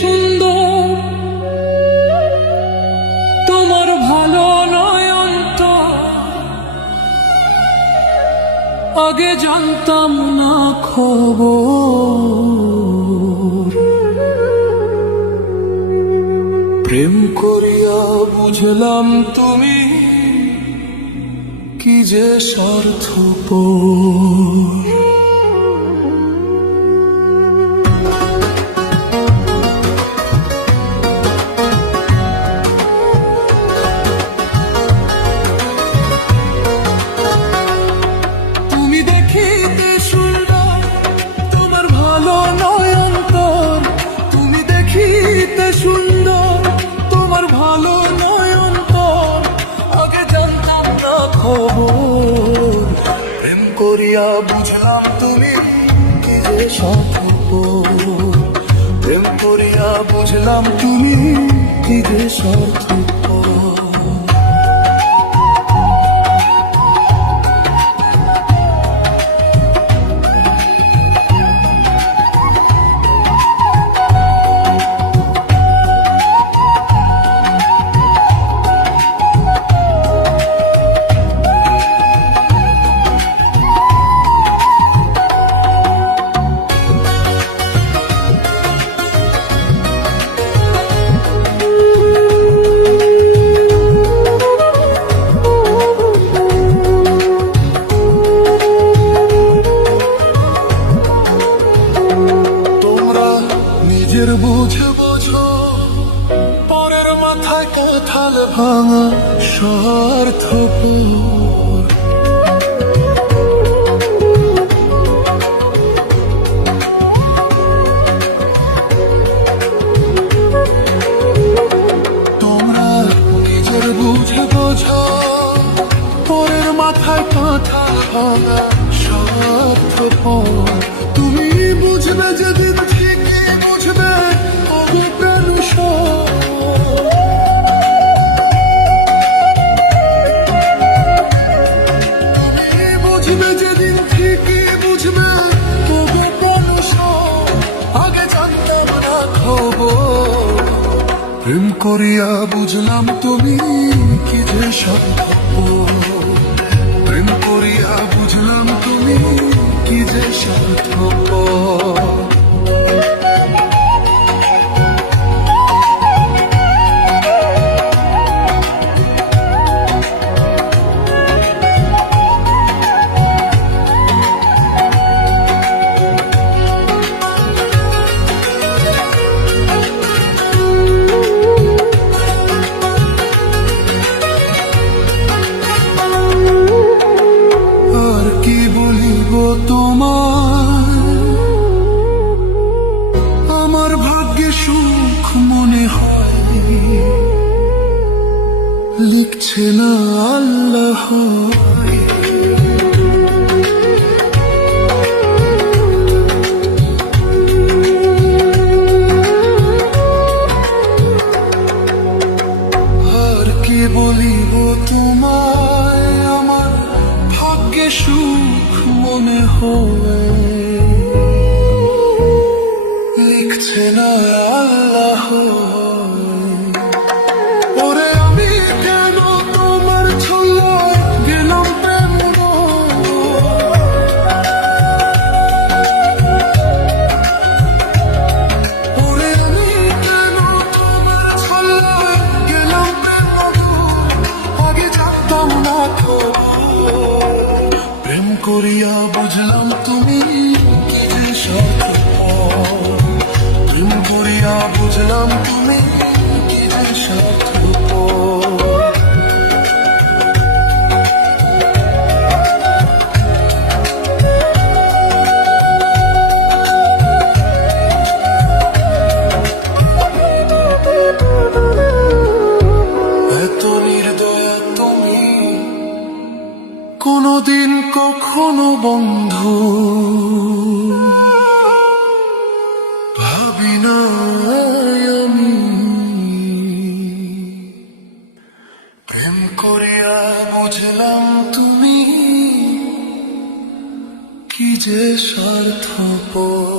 সুন্দর তোমার ভালো নয়ন তো আগে জানতাম না খবর। প্রেম করিয়া বুঝলাম তুমি কি যে স্বার্থপর। তুমি দেখিতে সুন্দর তোমার ভালো নয়ন তোর, তুমি দেখিতে সুন্দর তোমার ভালো নয়ন তোর আগে জানতাম না খবর। প্রেম করিয়া বুঝলাম তুমি কি যে স্বার্থপর। প্রেম করিয়া বুঝলাম তুমি কি যে স্বার্থপর। নিজের বুঝে বোঝো পরের মাথায় কাঁঠাল ভাঙা স্বার্থপর। তোমরা নিজের বুঝে বোঝো পরের মাথায় কাঁঠাল ভাঙা স্বার্থপর। তুমি বুঝবে যেদিন থেকে বুঝবে বুঝবে যেদিন থেকে বুঝবে তবে মানুষ আগে জানতাম না খবর। প্রেম করিয়া বুঝলাম তুমি কি যে স্বার্থপর। প্রেম করিয়া বুঝলাম তুমি কি যে স্বার্থপর। তোমার আমার ভাগ্যে সুখ মনে হয় লিখছে না আল্লাহ। আর কি বলিব তোমায় আমার ভাগ্যে সুখ মনে হয় লিখছে না আল্লাহ। ওরে আমি কেন তোমার ছোঁয়ায় গেলাম প্রেম। ওরে আমি কেন তোমার ছোঁয়ায় গেলাম প্রেম। আগে জানতাম না তো। প্রেম করিয়া বুঝলাম তুমি কি যে স্বার্থপর। প্রেম করিয়া বুঝলাম তুমি কি যে স্বার্থপর। এত নির্দয়া তুমি কোনদিন কখনো বন্ধু ভাবি না আমি। প্রেম করিয়া বুঝলাম তুমি কি যে স্বার্থপর।